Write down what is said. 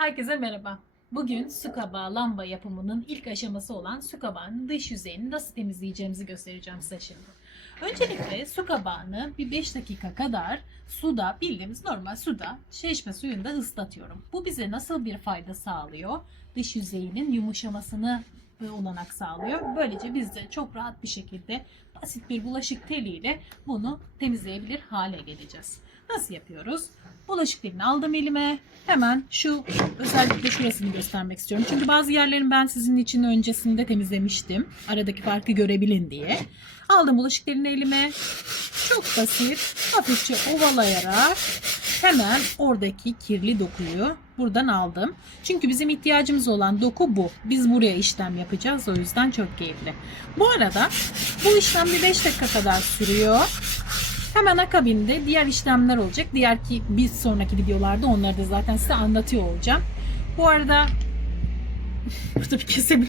Herkese merhaba. Bugün su kabağı lamba yapımının ilk aşaması olan su kabağının dış yüzeyini nasıl temizleyeceğimizi göstereceğim size şimdi. Öncelikle su kabağını bir 5 dakika kadar suda bildiğimiz normal suda çeşme suyunda ıslatıyorum. Bu bize nasıl bir fayda sağlıyor? Dış yüzeyinin yumuşamasını olanak sağlıyor. Böylece biz de çok rahat bir şekilde basit bir bulaşık teliyle bunu temizleyebilir hale geleceğiz. Nasıl yapıyoruz? Bulaşık telini aldım elime. Hemen şu özellikle şurasını göstermek istiyorum. Çünkü bazı yerlerin ben sizin için öncesinde temizlemiştim. Aradaki farkı görebilin diye. Aldım bulaşık telini elime. Çok basit. Hafifçe ovalayarak hemen oradaki kirli dokuyu buradan aldım. Çünkü bizim ihtiyacımız olan doku bu. Biz buraya işlem yapacağız. O yüzden çok keyifli. Bu arada bu işlem bir 5 dakika kadar sürüyor. Hemen akabinde diğer işlemler olacak. Diğer ki bir sonraki videolarda onları da zaten size anlatıyor olacağım. Bu arada burada bir kesebilirim.